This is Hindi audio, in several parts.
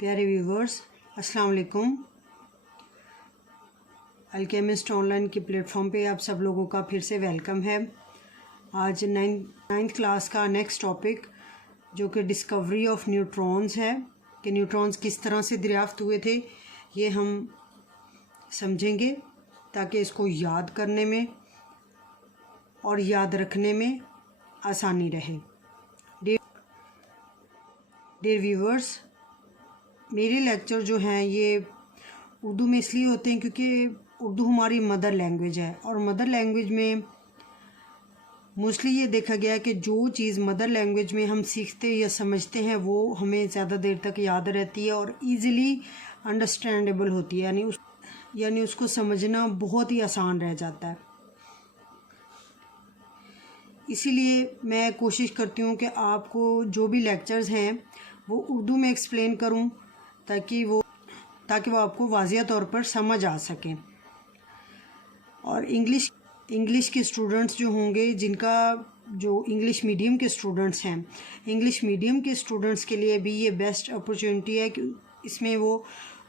प्यारे व्यूवर्स, अस्सलाम वालेकुम। अल्केमिस्ट ऑनलाइन के प्लेटफॉर्म पे आप सब लोगों का फिर से वेलकम है। आज नाइन्थ क्लास का नेक्स्ट टॉपिक जो कि डिस्कवरी ऑफ न्यूट्रॉन्स है कि न्यूट्रॉन्स किस तरह से दरियाफ्त हुए थे, ये हम समझेंगे ताकि इसको याद करने में और याद रखने में आसानी रहे। डियर व्यूवर्स, मेरे लेक्चर जो हैं ये उर्दू में इसलिए होते हैं क्योंकि उर्दू हमारी मदर लैंग्वेज है और मदर लैंग्वेज में मोस्टली ये देखा गया है कि जो चीज़ मदर लैंग्वेज में हम सीखते या समझते हैं वो हमें ज़्यादा देर तक याद रहती है और इजीली अंडरस्टैंडेबल होती है, यानी उसको समझना बहुत ही आसान रह जाता है। इसीलिए मैं कोशिश करती हूँ कि आपको जो भी लेक्चर्स हैं वो उर्दू में एक्सप्लेन करूँ ताकि वो आपको वाज़िया तौर पर समझ आ सकें। और इंग्लिश के स्टूडेंट्स जो होंगे, जिनका जो इंग्लिश मीडियम के स्टूडेंट्स हैं, इंग्लिश मीडियम के स्टूडेंट्स के लिए भी ये बेस्ट अपॉर्चुनिटी है कि इसमें वो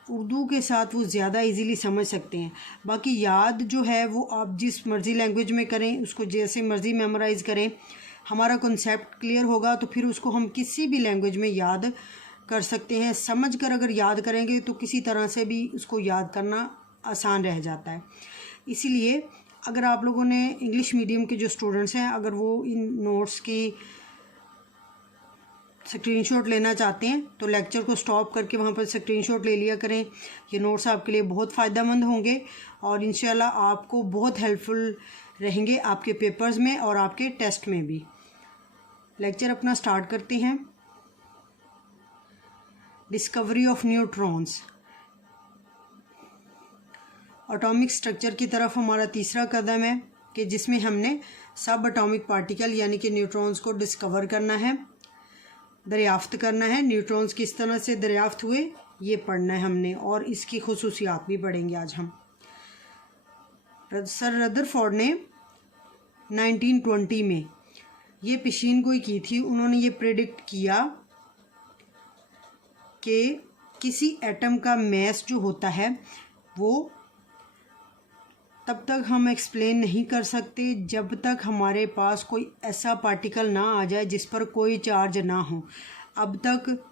उर्दू के साथ वो ज़्यादा इजीली समझ सकते हैं। बाकी याद जो है वो आप जिस मर्ज़ी लैंग्वेज में करें, उसको जैसे मर्ज़ी मेमोराइज़ करें, हमारा कॉन्सेप्ट क्लियर होगा तो फिर उसको हम किसी भी लैंग्वेज में याद कर सकते हैं। समझ कर अगर याद करेंगे तो किसी तरह से भी उसको याद करना आसान रह जाता है। इसीलिए अगर आप लोगों ने इंग्लिश मीडियम के जो स्टूडेंट्स हैं, अगर वो इन नोट्स की स्क्रीनशॉट लेना चाहते हैं तो लेक्चर को स्टॉप करके वहाँ पर स्क्रीनशॉट ले लिया करें। ये नोट्स आपके लिए बहुत फ़ायदेमंद होंगे और इंशाल्लाह आपको बहुत हेल्पफुल रहेंगे आपके पेपर्स में और आपके टेस्ट में भी। लेक्चर अपना स्टार्ट करते हैं। Discovery of neutrons. Atomic structure की तरफ हमारा तीसरा कदम है कि जिसमें हमने सब एटॉमिक पार्टिकल यानी कि न्यूट्रॉन्स को डिस्कवर करना है, दरियाफ्त करना है। न्यूट्रॉन्स किस तरह से दरियाफ्त हुए ये पढ़ना है हमने और इसकी खुसूसियात भी पढ़ेंगे आज हम। सर रदरफोर्ड ने 1920 में ये पेशीन गोई की थी। उन्होंने ये प्रेडिक्ट किया कि किसी एटम का मास जो होता है वो तब तक हम एक्सप्लेन नहीं कर सकते जब तक हमारे पास कोई ऐसा पार्टिकल ना आ जाए जिस पर कोई चार्ज ना हो। अब तक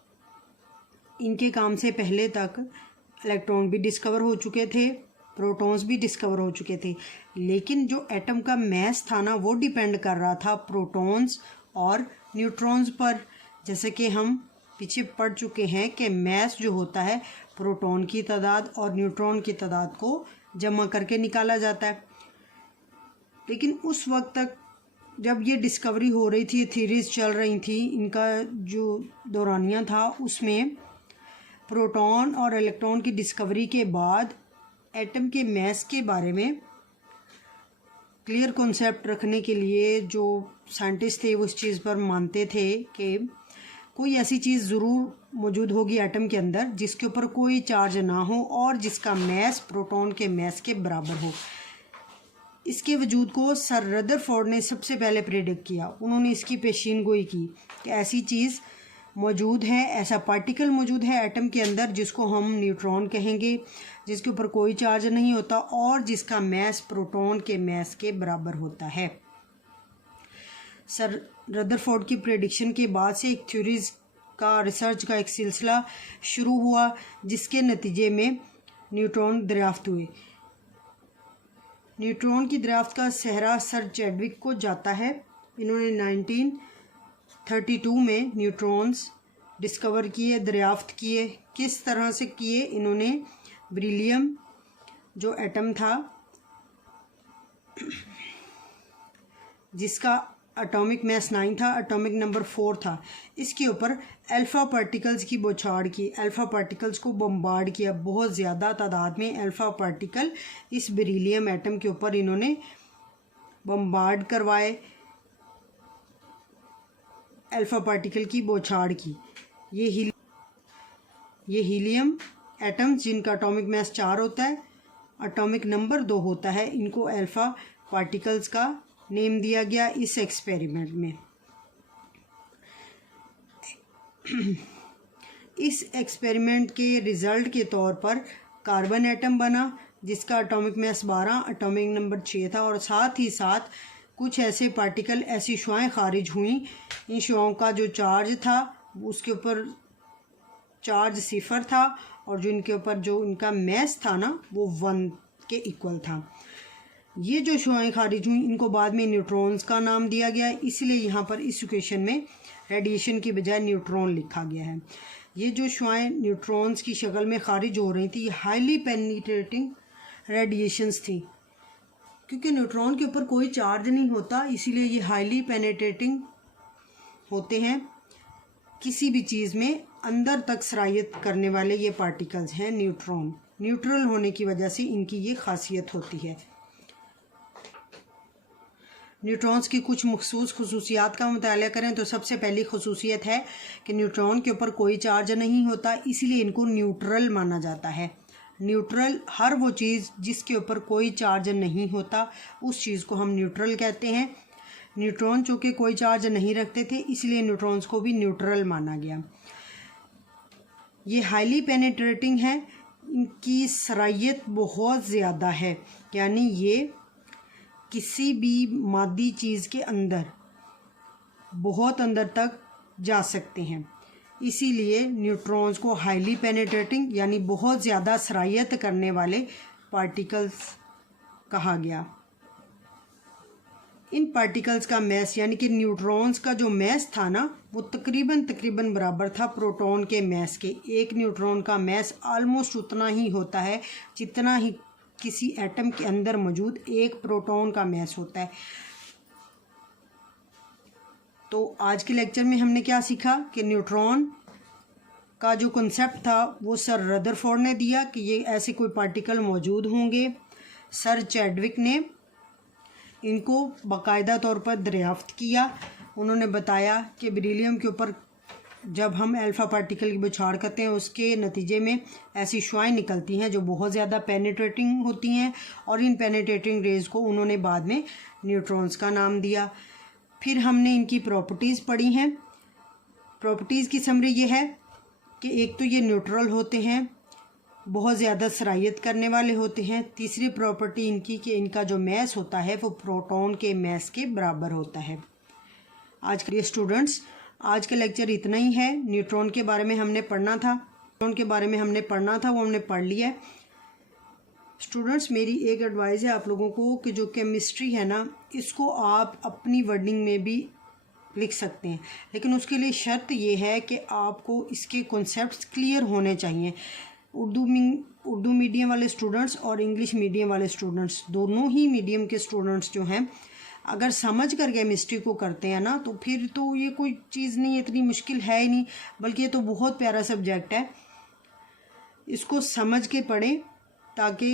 इनके काम से पहले तक इलेक्ट्रॉन भी डिस्कवर हो चुके थे, प्रोटॉन्स भी डिस्कवर हो चुके थे, लेकिन जो एटम का मास था ना वो डिपेंड कर रहा था प्रोटॉन्स और न्यूट्रॉन्स पर। जैसे कि हम पीछे पढ़ चुके हैं कि मास जो होता है प्रोटॉन की तादाद और न्यूट्रॉन की तादाद को जमा करके निकाला जाता है। लेकिन उस वक्त तक जब ये डिस्कवरी हो रही थी, थीरीज चल रही थी, इनका जो दौरानिया था उसमें प्रोटॉन और इलेक्ट्रॉन की डिस्कवरी के बाद एटम के मास के बारे में क्लियर कॉन्सेप्ट रखने के लिए जो साइंटिस्ट थे वो इस चीज़ पर मानते थे कि कोई ऐसी चीज़ ज़रूर मौजूद होगी एटम के अंदर जिसके ऊपर कोई चार्ज ना हो और जिसका मास प्रोटॉन के मास के बराबर हो। इसके वजूद को सर रदरफोर्ड ने सबसे पहले प्रेडिक्ट किया। उन्होंने इसकी पेशीन गोई की कि ऐसी चीज़ मौजूद है, ऐसा पार्टिकल मौजूद है एटम के अंदर जिसको हम न्यूट्रॉन कहेंगे, जिसके ऊपर कोई चार्ज नहीं होता और जिसका मास प्रोटॉन के मास के बराबर होता है। सर रदरफोर्ड की प्रेडिक्शन के बाद से एक थ्योरीज का रिसर्च का एक सिलसिला शुरू हुआ जिसके नतीजे में न्यूट्रॉन दरियाफ्त हुए। न्यूट्रॉन की दरियाफ्त का सेहरा सर चैडविक को जाता है। इन्होंने 1932 में न्यूट्रॉन्स डिस्कवर किए, दरियाफ्त किए। किस तरह से किए? इन्होंने बेरिलियम जो एटम था जिसका एटॉमिक मास 9 था, एटॉमिक नंबर 4 था, इसके ऊपर अल्फ़ा पार्टिकल्स की बौछार की, अल्फ़ा पार्टिकल्स को बम्बार्ड किया। बहुत ज़्यादा तादाद में अल्फ़ा पार्टिकल इस बेरिलियम एटम के ऊपर इन्होंने बम्बार्ड करवाए, अल्फ़ा पार्टिकल की बौछार की। ये हीलियम एटम्स जिनका एटॉमिक मास 4 होता है, एटॉमिक नंबर 2 होता है, इनको अल्फ़ा पार्टिकल्स का नेम दिया गया इस एक्सपेरिमेंट में। इस एक्सपेरिमेंट के रिज़ल्ट के तौर पर कार्बन एटम बना जिसका एटॉमिक मास 12, एटॉमिक नंबर 6 था, और साथ ही साथ कुछ ऐसे पार्टिकल, ऐसी शुआएं खारिज हुई। इन शुआओं का जो चार्ज था उसके ऊपर चार्ज 0 था, और जो इनके ऊपर जो इनका मास था ना वो 1 के इक्वल था। ये जो शुआएं खारिज हुई इनको बाद में न्यूट्रॉन्स का नाम दिया गया है, इसलिए यहाँ पर इस इक्वेशन में रेडिएशन की बजाय न्यूट्रॉन लिखा गया है। ये जो शुआएं न्यूट्रॉन्स की शक्ल में खारिज हो रही थी, ये हाईली पेनिट्रेटिंग रेडिएशंस थी। क्योंकि न्यूट्रॉन के ऊपर कोई चार्ज नहीं होता, इसीलिए ये हाईली पेनिट्रेटिंग होते हैं। किसी भी चीज़ में अंदर तक सरायत करने वाले ये पार्टिकल्स हैं न्यूट्रॉन। न्यूट्रल होने की वजह से इनकी ये खासियत होती है। न्यूट्रॉन्स की कुछ मखसूस खसूसियात का मुताला करें तो सबसे पहली खसूसियत है कि न्यूट्रॉन के ऊपर कोई चार्ज नहीं होता, इसीलिए इनको न्यूट्रल माना जाता है। न्यूट्रल हर वो चीज़ जिसके ऊपर कोई चार्ज नहीं होता उस चीज़ को हम न्यूट्रल कहते हैं। न्यूट्रॉन चूँकि कोई चार्ज नहीं रखते थे इसलिए न्यूट्रॉन्स को भी न्यूट्रल माना गया। ये हाईली पेनिट्रेटिंग है, इनकी सरायत बहुत ज़्यादा है, यानी ये किसी भी मादी चीज़ के अंदर बहुत अंदर तक जा सकते हैं। इसीलिए न्यूट्रॉन्स को हाईली पेनिट्रेटिंग यानी बहुत ज़्यादा सरायत करने वाले पार्टिकल्स कहा गया। इन पार्टिकल्स का मैस यानी कि न्यूट्रॉन्स का जो मैस था ना वो तकरीबन बराबर था प्रोटॉन के मैस के। एक न्यूट्रॉन का मैस ऑलमोस्ट उतना ही होता है जितना ही किसी एटम के अंदर मौजूद एक प्रोटॉन का मैस होता है। तो आज के लेक्चर में हमने क्या सीखा कि न्यूट्रॉन का जो कॉन्सेप्ट था वो सर रदरफोर्ड ने दिया कि ये ऐसे कोई पार्टिकल मौजूद होंगे। सर चैडविक ने इनको बाकायदा तौर पर दरियाफ्त किया। उन्होंने बताया कि बेरिलियम के ऊपर जब हम अल्फ़ा पार्टिकल की बौछार करते हैं उसके नतीजे में ऐसी शुआएं निकलती हैं जो बहुत ज़्यादा पेनिट्रेटिंग होती हैं, और इन पेनिट्रेटिंग रेज़ को उन्होंने बाद में न्यूट्रॉन्स का नाम दिया। फिर हमने इनकी प्रॉपर्टीज़ पढ़ी हैं। प्रॉपर्टीज़ की समरी ये है कि एक तो ये न्यूट्रल होते हैं, बहुत ज़्यादा सरायत करने वाले होते हैं। तीसरी प्रॉपर्टी इनकी कि इनका जो मैस होता है वो प्रोटॉन के मैस के बराबर होता है। आज के लिए स्टूडेंट्स आज का लेक्चर इतना ही है। न्यूट्रॉन के बारे में हमने पढ़ना था, वो हमने पढ़ लिया है। स्टूडेंट्स मेरी एक एडवाइस है आप लोगों को कि जो केमिस्ट्री है ना इसको आप अपनी वर्डिंग में भी लिख सकते हैं, लेकिन उसके लिए शर्त ये है कि आपको इसके कॉन्सेप्ट्स क्लियर होने चाहिए। उर्दू मीडियम वाले स्टूडेंट्स और इंग्लिश मीडियम वाले स्टूडेंट्स, दोनों ही मीडियम के स्टूडेंट्स जो हैं, अगर समझ कर केमिस्ट्री को करते हैं ना तो फिर तो ये कोई चीज़ नहीं, इतनी मुश्किल है ही नहीं, बल्कि ये तो बहुत प्यारा सब्जेक्ट है। इसको समझ के पढ़ें ताकि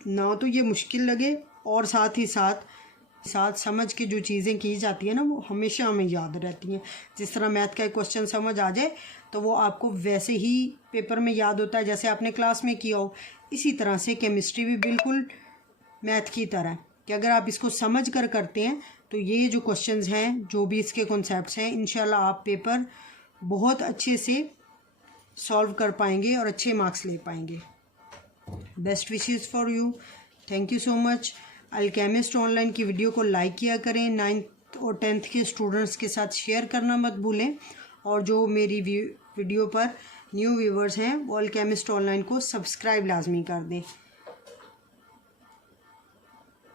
ना तो ये मुश्किल लगे और साथ ही साथ समझ के जो चीज़ें की जाती है ना वो हमेशा हमें याद रहती हैं। जिस तरह मैथ का एक क्वेश्चन समझ आ जाए तो वो आपको वैसे ही पेपर में याद होता है जैसे आपने क्लास में किया हो। इसी तरह से केमिस्ट्री भी बिल्कुल मैथ की तरह कि अगर आप इसको समझ कर करते हैं तो ये जो क्वेश्चंस हैं, जो भी इसके कॉन्सेप्ट्स हैं, इंशाल्लाह आप पेपर बहुत अच्छे से सॉल्व कर पाएंगे और अच्छे मार्क्स ले पाएंगे। Best wishes for you. Thank you so much. Alchemist online की वीडियो को लाइक किया करें। 9th और 10th के स्टूडेंट्स के साथ शेयर करना मत भूलें, और जो मेरी वीडियो पर न्यू व्यूवर्स हैं वो अल्केमिस्ट ऑनलाइन को सब्सक्राइब लाजमी कर दें।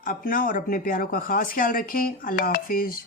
अपना और अपने प्यारों का ख़ास ख्याल रखें। अल्लाह हाफिज़।